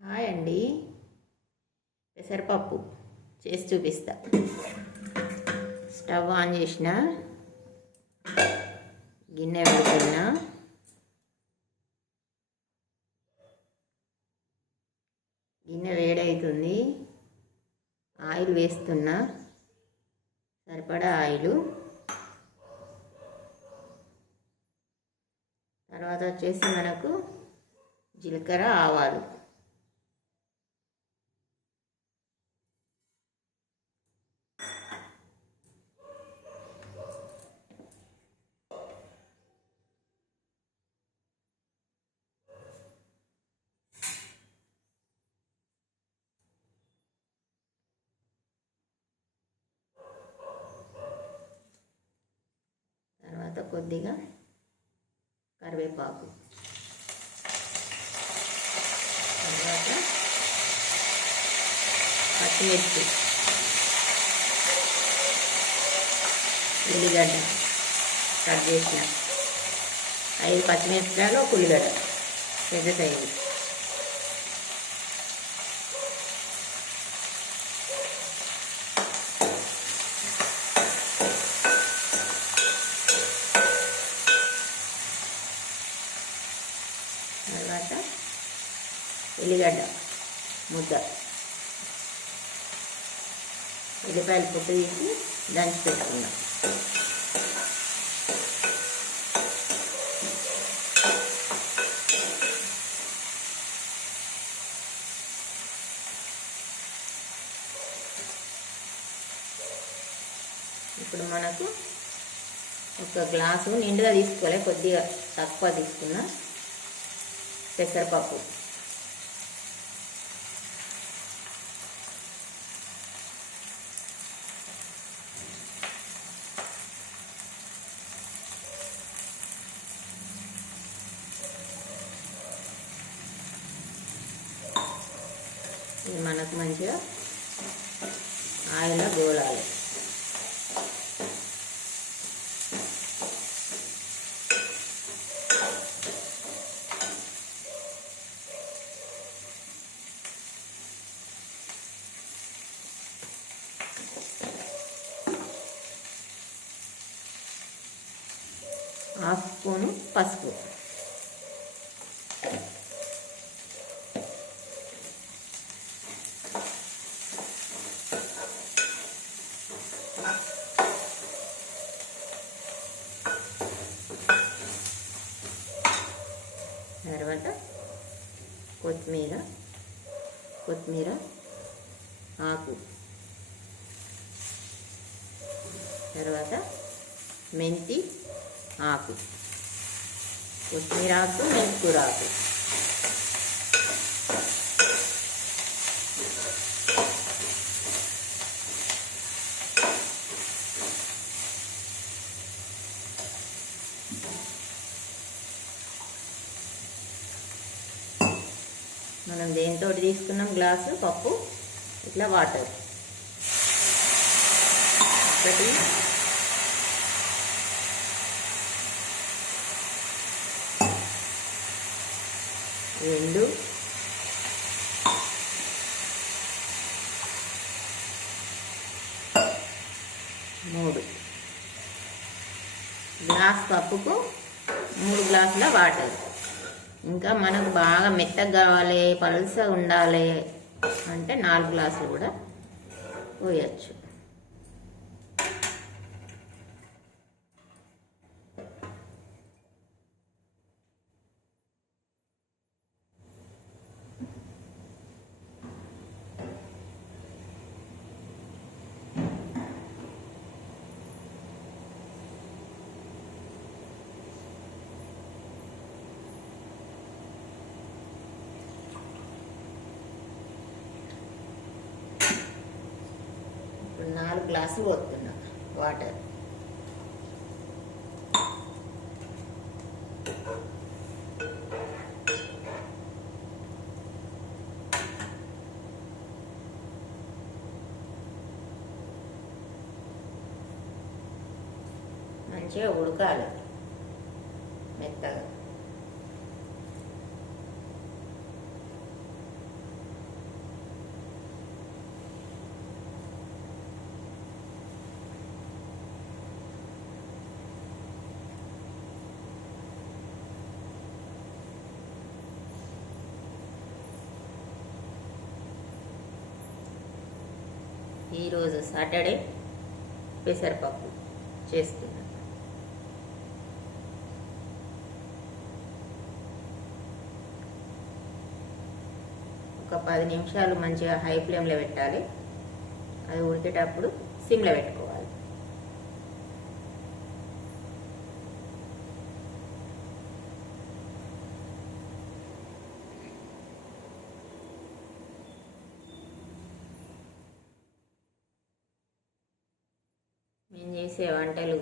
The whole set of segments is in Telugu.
హాయ్ అండి. పెసరపప్పు చేసి చూపిస్తా. స్టవ్ ఆన్ చేసిన, గిన్నె పెడుతున్నా. గిన్నె వేడవుతుంది. ఆయిల్ వేస్తున్నా, సరిపడా ఆయిలు. తర్వాత వచ్చేసి మనకు జీలకర్ర, ఆవాలు. తర్వాత కొద్దిగా కరివేపాకు. తర్వాత పచ్చిమిర్చి, ఉల్లిగడ్డ కట్ చేసిన 5 పచ్చిమిరపకాయలు, ఒక ఉల్లిగడ్డ పెద్ద సైజు. తర్వాత ఉల్లిగడ్డ ముద్ద, ఉల్లిపాయలు పొట్టు తీసి దంచి పెట్టుకున్నాం. ఇప్పుడు మనకు ఒక గ్లాసు నిండుగా తీసుకోలే, కొద్దిగా తక్కువ తీసుకున్నా పెసరపప్పు. ఇది మనకు మంచిగా ఆయిల్లో గోలాలి. హాఫ్ స్పూను పసుపు, తర్వాత కొత్తిమీర ఆకు, తర్వాత మెంతి ఆకు, కొత్తిమీర ఆకు, మెంతికూర ఆకు. మనం దేంతో తీసుకున్నాం గ్లాసు పప్పు, ఇట్లా వాటర్. ఒకటి, 2, 3. గ్లాస్ పప్పుకు 3 గ్లాసుల వాటర్. ఇంకా మనకు బాగా మెత్తగా కావాలి, పలుసగా ఉండాలి అంటే 4 గ్లాసులు కూడా పోయచ్చు. ఇప్పుడు 4 గ్లాసులు పోతున్నా వాటర్. మంచిగా ఉడకాలి మెత్తగా. ఈరోజు సాటర్డే పెసరపప్పు చేస్తున్నాను. ఒక 10 నిమిషాలు మంచిగా హై ఫ్లేమ్లో పెట్టాలి. అది ఉడికేటప్పుడు సిమ్లో పెట్టుకోవాలి. నేను చేసే వంటలు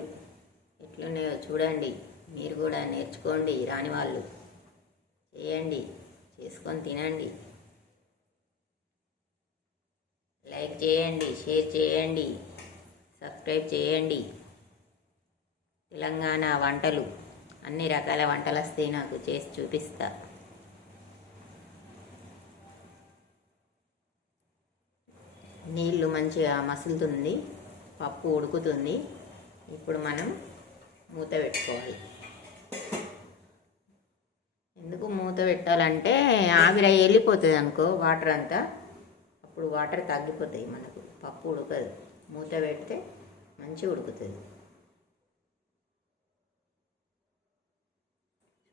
ఎట్లున్నాయో చూడండి. మీరు కూడా నేర్చుకోండి. రాని వాళ్ళు చేయండి, చేసుకొని తినండి. లైక్ చేయండి, షేర్ చేయండి, సబ్స్క్రైబ్ చేయండి. తెలంగాణ వంటలు, అన్ని రకాల వంటలు వస్తాయి నాకు, చేసి చూపిస్తా. నీళ్ళు మంచిగా మసులుతుంది, పప్పు ఉడుకుతుంది. ఇప్పుడు మనం మూత పెట్టుకోవాలి. ఎందుకు మూత పెట్టాలంటే ఆవిరి వెళ్ళిపోతుంది అనుకో వాటర్ అంతా, అప్పుడు వాటర్ తగ్గిపోతాయి, మనకు పప్పు ఉడకదు. మూత పెడితే మంచిగా ఉడుకుతుంది.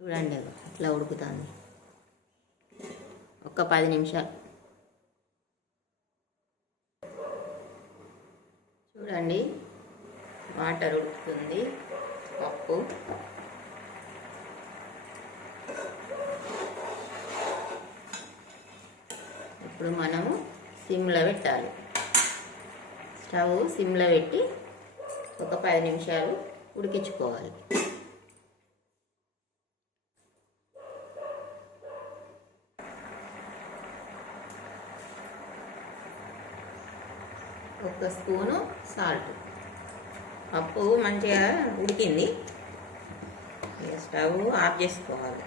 చూడండి అట్లా ఉడుకుతుంది. ఒక 10 నిమిషాలు చూడండి. వాటర్ ఉడుకుతుంది, పప్పు. ఇప్పుడు మనము సిమ్లో పెట్టాలి. స్టవ్ సిమ్లో పెట్టి ఒక 10 నిమిషాలు ఉడికించుకోవాలి. ఒక స్పూను సాల్ట్. పప్పు మంచిగా ఉడికింది. స్టవ్ ఆఫ్ చేసుకోవాలి.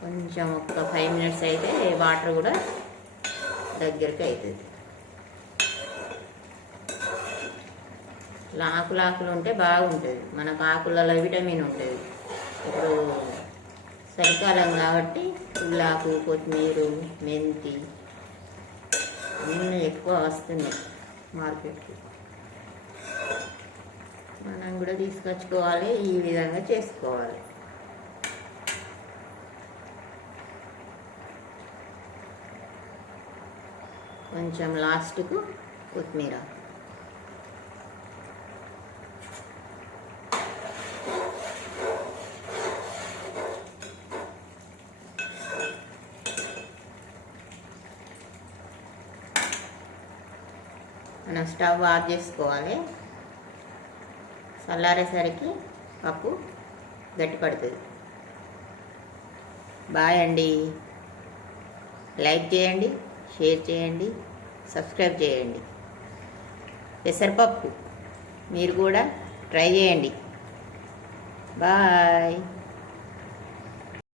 కొంచెం ఒక 5 మినిట్స్ అయితే వాటర్ కూడా దగ్గరికి అవుతుంది. ఆకులు ఉంటే బాగుంటుంది. మనకు ఆకులలో విటమిన్ ఉంటుంది. ఇప్పుడు చలికాలం కాబట్టి ఉల్లాకు, కొత్తిమీర, మెంతి అన్నీ ఎక్కువ వస్తున్నాయి మార్కెట్కి. మనం కూడా తీసుకొచ్చుకోవాలి, ఈ విధంగా చేసుకోవాలి. కొంచెం లాస్ట్కు కొత్తిమీర. మనం స్టవ్ ఆఫ్ చేసుకోవాలి. చల్లారేసరికి పప్పు గట్టి పడుతుంది. బాయ్ అండి. లైక్ చేయండి, షేర్ చేయండి, సబ్స్క్రైబ్ చేయండి. పెసరపప్పు మీరు కూడా ట్రై చేయండి. బాయ్.